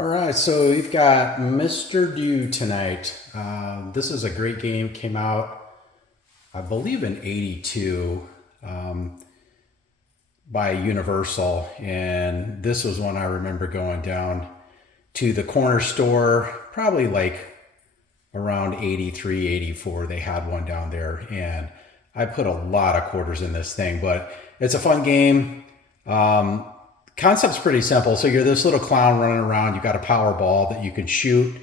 All right, so we've got Mr. Do tonight. This is a great game. Came out, I believe, in '82 by Universal, and this was one I remember going down to the corner store, probably like around '83, '84. They had one down there, and I put a lot of quarters in this thing, but it's a fun game. Concept's pretty simple. So you're this little clown running around. You've got a power ball that you can shoot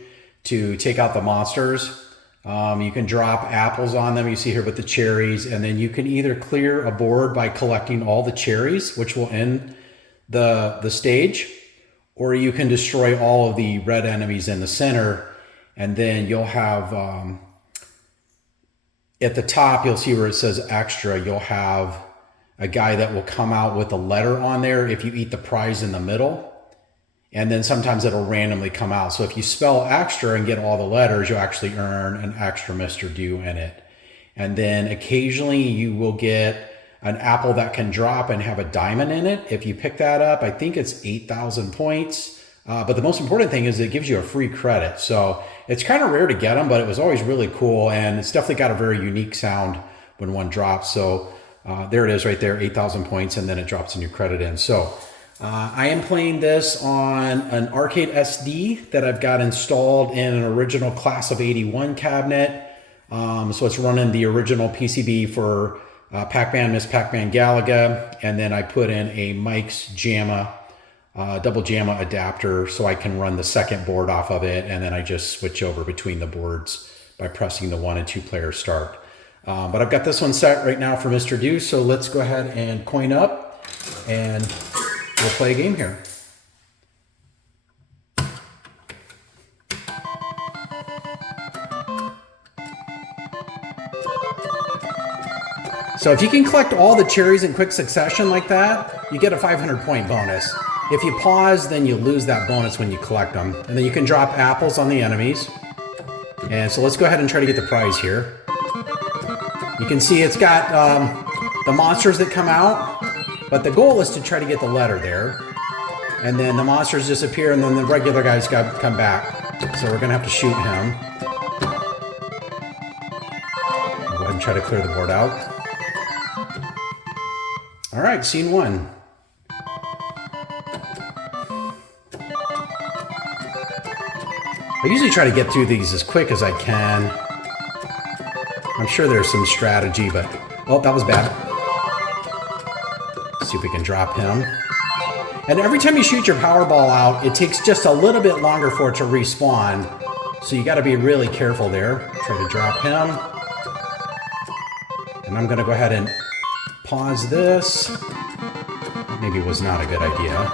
to take out the monsters. You can drop apples on them. You see here with the cherries. And then you can either clear a board by collecting all the cherries, which will end the stage, or you can destroy all of the red enemies in the center. And then you'll have, at the top, you'll see where it says extra. You'll have a guy that will come out with a letter on there if you eat the prize in the middle. And then sometimes it'll randomly come out. So if you spell extra and get all the letters, you'll actually earn an extra Mr. Do in it. And then occasionally you will get an apple that can drop and have a diamond in it. If you pick that up, I think it's 8,000 points. But the most important thing is it gives you a free credit. So it's kind of rare to get them, but it was always really cool. And it's definitely got a very unique sound when one drops. So there it is right there, 8,000 points, and then it drops a new credit in. So I am playing this on an ArcadeSD that I've got installed in an original Class of '81 cabinet. So it's running the original PCB for Pac-Man, Miss Pac-Man Galaga, and then I put in a Mike's Jamma, double Jamma adapter so I can run the second board off of it, and then I just switch over between the boards by pressing the 1 and 2 player start. But I've got this one set right now for Mr. Do, so let's go ahead and coin up and we'll play a game here. So if you can collect all the cherries in quick succession like that, you get a 500 point bonus. If you pause, then you lose that bonus when you collect them. And then you can drop apples on the enemies. And so let's go ahead and try to get the prize here. You can see it's got the monsters that come out, but the goal is to try to get the letter there. And then the monsters disappear, and then the regular guys come back. So we're going to have to shoot him. I'll go ahead and try to clear the board out. All right, scene 1. I usually try to get through these as quick as I can. I'm sure there's some strategy, but... Oh, that was bad. Let's see if we can drop him. And every time you shoot your power ball out, it takes just a little bit longer for it to respawn. So you got to be really careful there. Try to drop him. And I'm going to go ahead and pause this. Maybe it was not a good idea.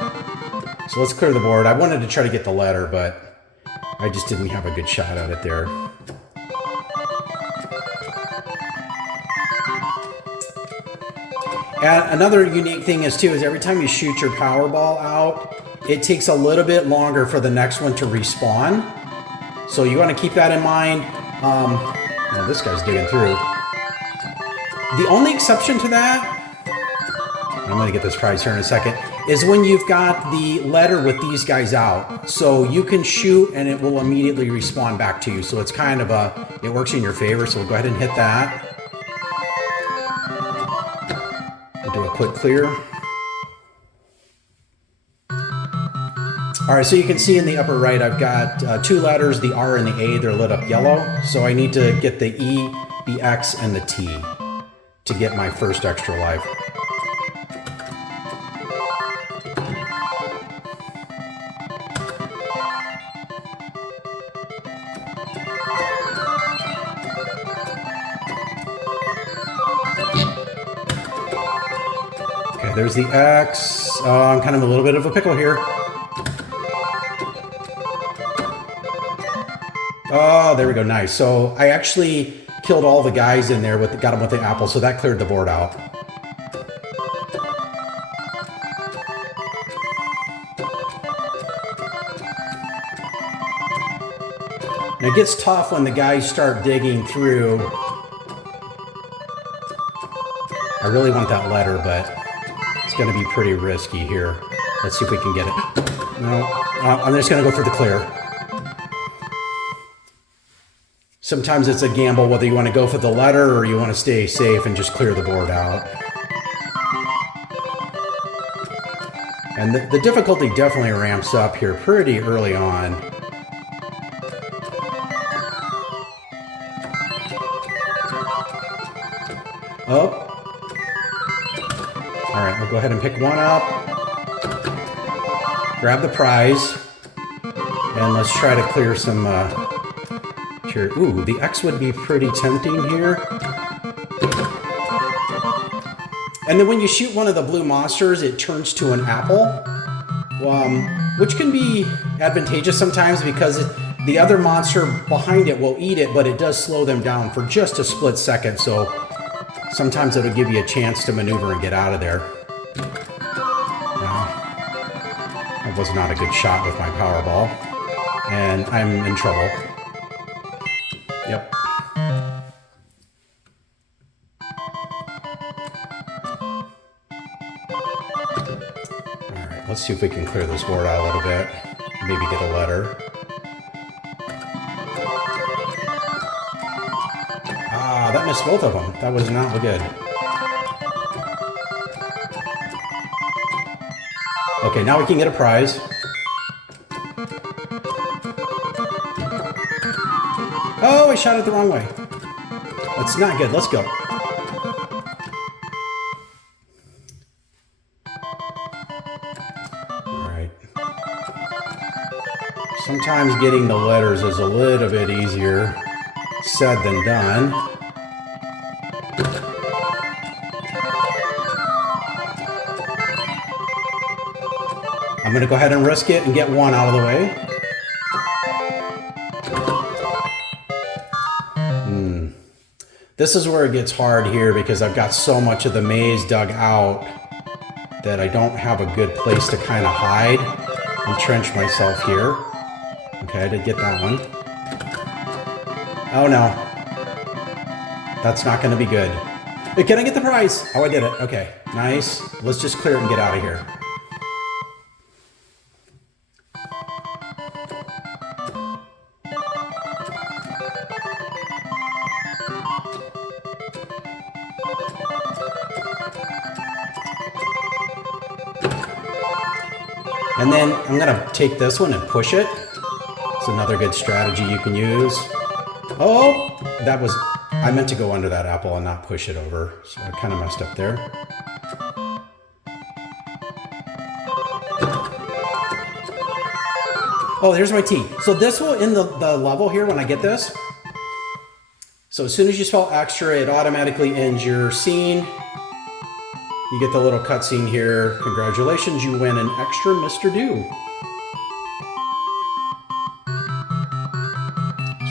So let's clear the board. I wanted to try to get the letter, but I just didn't have a good shot at it there. And another unique thing is every time you shoot your power ball out, it takes a little bit longer for the next one to respawn. So you want to keep that in mind. Well, this guy's digging through. The only exception to that, I'm going to get this prize here in a second, is when you've got the letter with these guys out. So you can shoot and it will immediately respawn back to you. So it's kind of it works in your favor. So we'll go ahead and hit that. Do a quick clear. All right, so you can see in the upper right, I've got 2 letters, the R and the A, they're lit up yellow. So I need to get the E, the X, and the T to get my first extra life. There's the X. I'm kind of a little bit of a pickle here. Oh, there we go. Nice. So I actually killed all the guys in there, got them with the apple, so that cleared the board out. And it gets tough when the guys start digging through. I really want that letter, but it's going to be pretty risky here. Let's see if we can get it. No. I'm just going to go for the clear. Sometimes it's a gamble whether you want to go for the letter or you want to stay safe and just clear the board out. And the difficulty definitely ramps up here pretty early on. Oh. All right, we'll go ahead and pick one up. Grab the prize. And let's try to clear some... here. Ooh, the X would be pretty tempting here. And then when you shoot one of the blue monsters, it turns to an apple, which can be advantageous sometimes because the other monster behind it will eat it, but it does slow them down for just a split second. So sometimes it'll give you a chance to maneuver and get out of there. That was not a good shot with my Powerball, and I'm in trouble. Yep. All right, let's see if we can clear this board out a little bit. Maybe get a letter. Ah, that missed both of them. That was not good. Okay, now we can get a prize. Oh, I shot it the wrong way. That's not good. Let's go. All right. Sometimes getting the letters is a little bit easier said than done. I'm going to go ahead and risk it and get one out of the way. This is where it gets hard here because I've got so much of the maze dug out that I don't have a good place to kind of hide, entrench myself here. Okay, I did get that one. Oh no. That's not going to be good. Hey, can I get the prize? Oh, I did it. Okay, nice. Let's just clear it and get out of here. And then I'm going to take this one and push it. It's another good strategy you can use. Oh, that was... I meant to go under that apple and not push it over. So I kind of messed up there. Oh, here's my T. So this will end the level here when I get this. So as soon as you spell extra, it automatically ends your scene. You get the little cutscene here. Congratulations, you win an extra Mr. Do.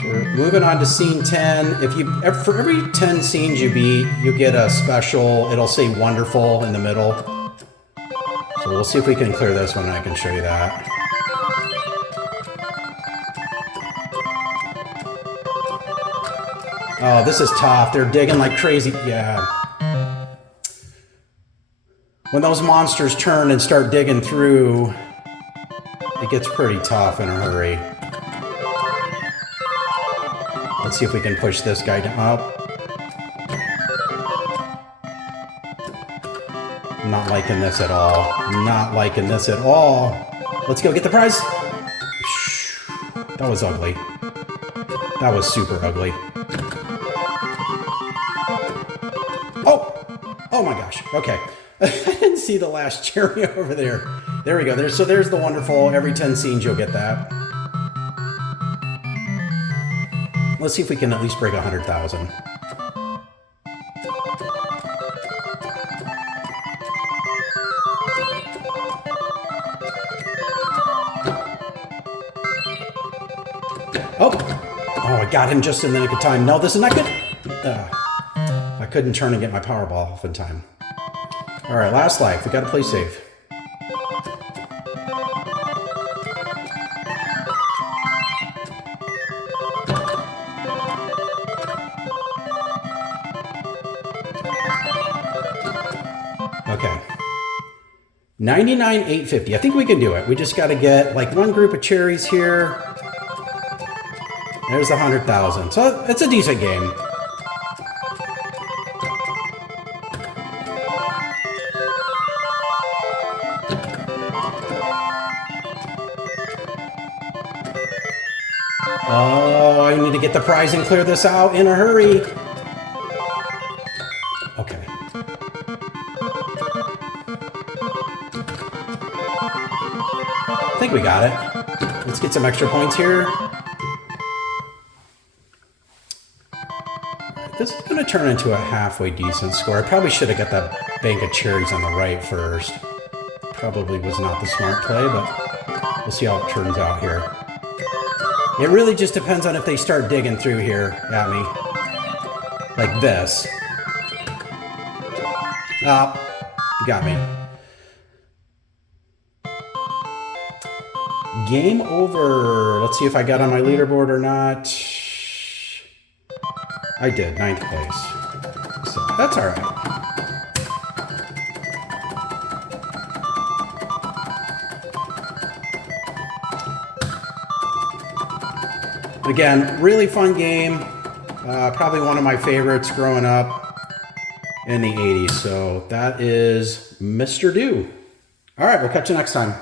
So we're moving on to scene 10. For every 10 scenes you beat, you get a special. It'll say wonderful in the middle. So we'll see if we can clear this one and I can show you that. Oh, this is tough. They're digging like crazy. Yeah. When those monsters turn and start digging through, it gets pretty tough in a hurry. Let's see if we can push this guy up. I'm not liking this at all. I'm not liking this at all. Let's go get the prize. That was ugly. That was super ugly. Oh my gosh. Okay. I didn't see the last cherry over there. There we go. So there's the wonderful. Every 10 scenes, you'll get that. Let's see if we can at least break 100,000. Oh, I got him just in the nick of time. No, this is not good. I couldn't turn and get my Powerball off in time. All right, last life. We got to play safe. Okay. $99,850. I think we can do it. We just got to get like one group of cherries here. There's 100,000. So it's a decent game. Oh, I need to get the prize and clear this out in a hurry. Okay. I think we got it. Let's get some extra points here. This is going to turn into a halfway decent score. I probably should have got that bank of cherries on the right first. Probably was not the smart play, but we'll see how it turns out here. It really just depends on if they start digging through here at me. Like this. Oh, you got me. Game over. Let's see if I got on my leaderboard or not. I did, 9th place. So that's all right. Again, really fun game. Probably one of my favorites growing up in the 80s. So that is Mr. Do. All right, we'll catch you next time.